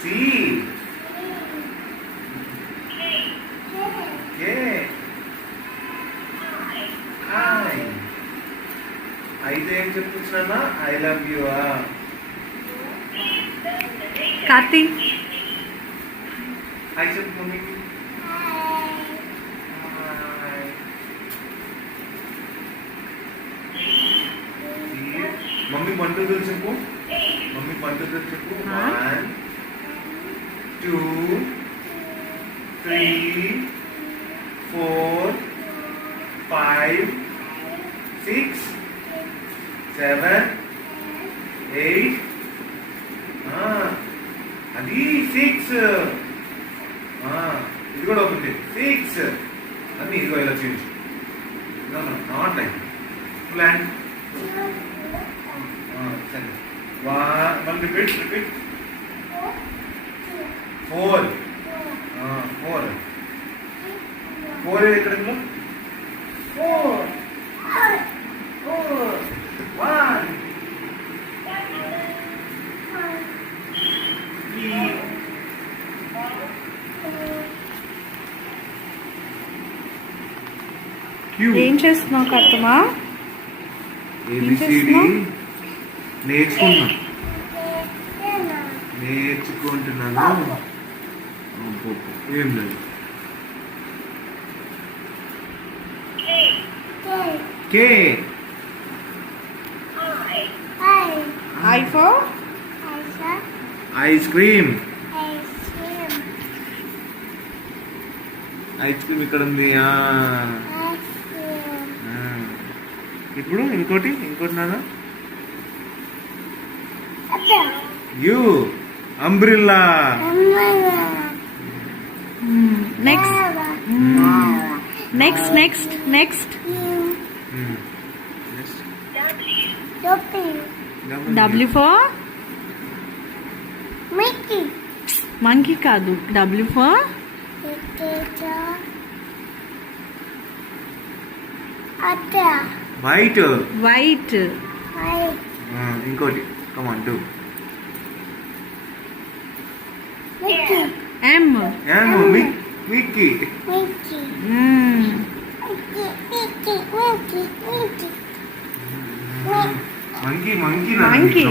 సి కే ఐ అయితే ఏం చెప్తున్నా ఐ లవ్ యూ కార్తీ ఐ చెప్పు మమ్మీకి మమ్మీ పండుగ చెప్పు మమ్మీ పండుగ చెప్పు 1 2 3 4 5 6 7 8 అది 6 ఇది కూడా ఒకటి 6 అన్ని ఇదిగో ఇలా చేయించు నాట్ లైక్ ప్లాన్ సరే మళ్ళీ రిపీట్ 4 4 ఎక్కడ 4 1 ఏం చేస్తున్నావు కర్తమా? నేర్చుకుంటున్నాను ఏం లేదు K I for ice cream ice cream ఇక్కడ ఉంది ఇప్పుడు ఇంకోటి నాన్న U umbrella next W for monkey కాదు W ఫర్ వైట్ ఇంకోటి come on do M Mickey monkey monkey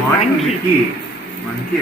monkey